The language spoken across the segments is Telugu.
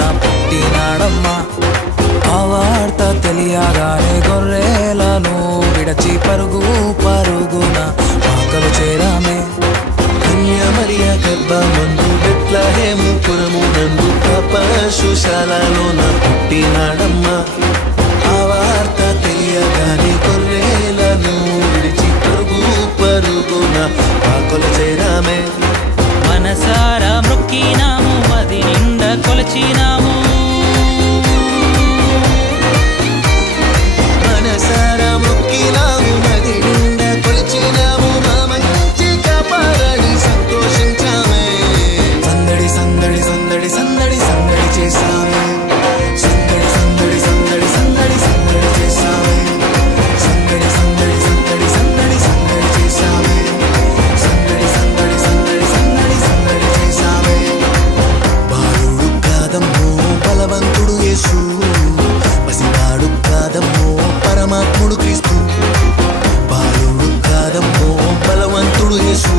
నా పుట్టినాడమ్మా. ఆ వార్త తెలియగానే గొర్రెలను విడచి పరుగు పరుగున పాకలు చేరామే. కన్యామరియ గర్భమందు బెత్లెహేము పురమునందు పశుశాలలోన పుట్టినాడమ్మా. ఆ వార్త తెలియగానే గొర్రెలను విడిచి పరుగు పరుగున పాకలు చేరామే. మనసారా మొక్కినాము, మది నిండా కొలిచినాము. మనసారా మొక్కినాము, మది నిండా కొలిచినాము. మా మంచి కాపాడని సంతోషించామే. సందడి సందడి సందడి సందడి సందడి చేసామే. సందడి సందడి సందడి సందడి సందడి చేసామే. సందడి సందడి సందడి సందడి సందడి చేసామే. సందడి సందడి సందడి సందడి సందడి చేసామే. బాలుడు కాదమ్మో బలవంతుడు యేసు, పసివాడు కాదమ్మో పరమాత్ముడు క్రీస్తు. బాలుడు కాదమ్మో బలవంతుడు యేసు,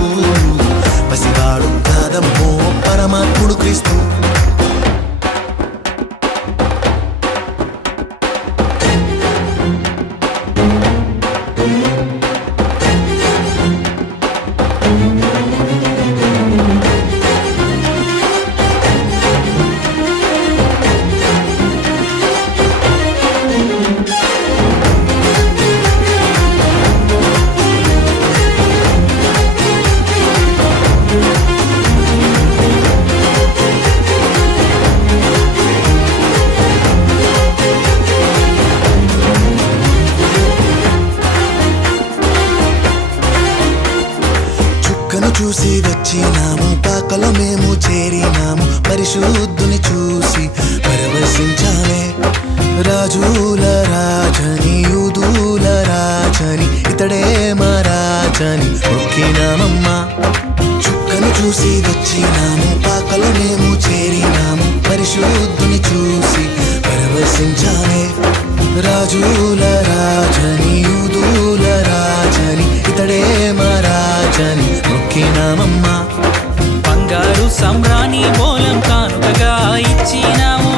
పసివాడు కాదమ్మో పరమాత్ముడు క్రీస్తు. చుక్కను చూసి వచ్చినాము, పాకలో మేము చేరినాము. పరిశుద్ధుని చూసి పరవశించామే. రాజుల రాజని యూదుల రాజని ఇతడే మా రాజని మొక్కినామమ్మా. చుక్కను చూసి వచ్చినాము, పాకలో మేము చేరినాము. పరిశుద్ధుని చూసి పరవశించామే. రాజుల రాజని యూదుల రాజని ఇతడే మా రాజని మొక్కినామమ్మా. బంగారు సమ్రాణి మూలం కానుకగా ఇచ్చినాము.